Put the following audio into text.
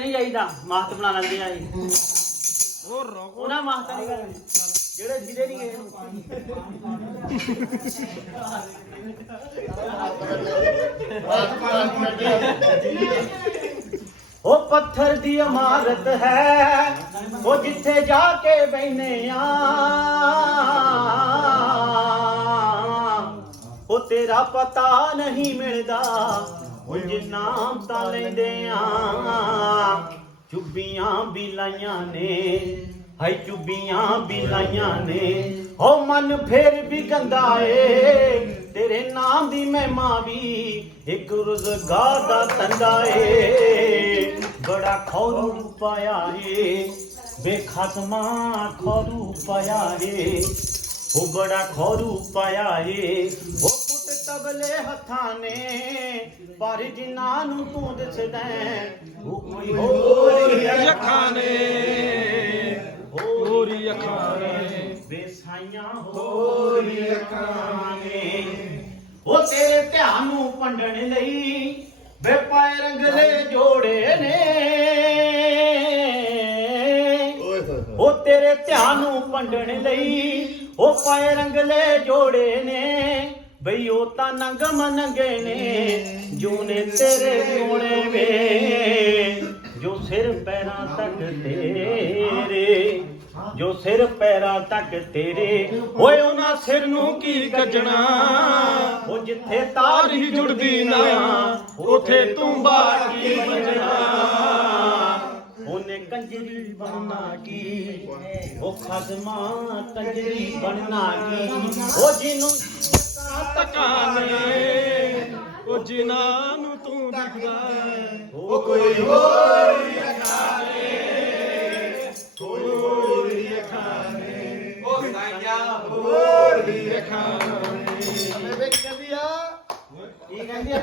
ਨਹੀਂ ਜਾਈਦਾ ਮਾਹਤ ਬਣਾ ਲੈਂਦੇ ਆ ਇਹ। ਉਹਨਾਂ ਮਾਹਤਾ ਨਹੀਂ ਕਰਨੀ। ਜਿਹੜੇ ਜਿਹਦੇ ਨਹੀਂ ਗਏ। ਉਹ ਪੱਥਰ ਦੀ ਇਮਾਰਤ ਹੈ। ਉਹ ਜਿੱਥੇ ਜਾ ਕੇ ਬੈਨੇ ਆ। ਉਹ ਤੇਰਾ ਪਤਾ ਨਹੀਂ ਮਿਲਦਾ। ਉਹ ਜੇ ਨਾਮ ਤਾਂ ਲੈਂਦੇ ਆ। ਚੁੱਬੀਆਂ ਵੀ ਲਾਈਆਂ ਨੇ ਹਾਈ ਚੁੱਬੀਆਂ ਵੀ ਲਾਈਆਂ ਨੇ। ਹੋ ਮਨ ਫੇਰ ਵੀ ਗੰਦਾ ਏ, ਤੇਰੇ ਨਾਮ ਦੀ ਮਹਿਮਾ ਵੀ ਇੱਕ ਰੁਜ਼ਗਾਰ ਦਾ ਤੰਦਾ ਏ। ਬੜਾ ਖੌਰੂ ਪਾਇਆ ਏ, ਬੇਖਤਮਾ ਖੌਰੂ ਪਾਇਆ ਏ। ਉਹ ਬੜਾ ਖੌਰੂ ਪਾਇਆ ਏ ਉਹ ਪੁੱਤ ਤਬਲੇ ਹੱਥਾਂ ਨੇ, ਪਰ ਜਿਨ੍ਹਾਂ ਨੂੰ ਤੂੰ ਦਿਸਦਾ ਉਹ ਕੋਈ ਅੱਖਾਂ ਨੇ ਹੋਰੀ ਅੱਖਾਂ ਨੇ। ਬੇਸਾਈਆਂ ਹੋਰੀ ਅੱਖਾਂ ਨੇ। ਉਹ ਤੇਰੇ ਧਿਆਨ ਨੂੰ ਪੰਡਣ ਲਈ ਵੇ ਪਾਏ ਰੰਗਲੇ ਜੋੜੇ ਨੇ। ਉਹ ਤੇਰੇ ਧਿਆਨ ਨੂੰ ਪੰਡਣ ਲਈ ਉਹ ਪਾਏ ਰੰਗਲੇ ਜੋੜੇ ਨੇ। ਬਈ ਉਹ ਤਾਂ ਨੰਗ ਮਨੰਗੇ ਨੇ ਜੋ ਨੇ ਤੇਰੇ ਸੋਹਣੇ ਵੇ। ਪੈਰਾਂ ਤੱਕ ਤੇਰੇ ਜੋ ਸਿਰ ਪੈਰਾਂ ਤੱਕ ਤੇਰੇ। ਓਏ ਉਹਨਾਂ ਸਿਰ ਨੂੰ ਕੀ ਗੱਜਣਾ ਉਹ ਜਿੱਥੇ ਤਾਰ ਹੀ ਜੁੜਦੀ ਨਾ ਉਥੇ ਤੂੰ ਬਾਕੀ ਵੱਜਣਾ? ਉਹਨੇ ਕੰਜਰੀ ਬਣਨਾ ਕੀ? ਉਹ ਖਦਮਾ ਕੰਜਰੀ ਬਣਨਾ ਕੀ? ਉਹ ਜਿਹਨੂੰ ਤਕਾਂ ਨੇ ਉਹ ਜਿਨ੍ਹਾਂ ਨੂੰ ਤੂੰ ਦਿਖਦਾ ਉਹ ਕੋਈ ਹੋਰ ਅੱਖਾਂ ਨੇ ਕੀ ਕਹਿੰਦੀ ਆ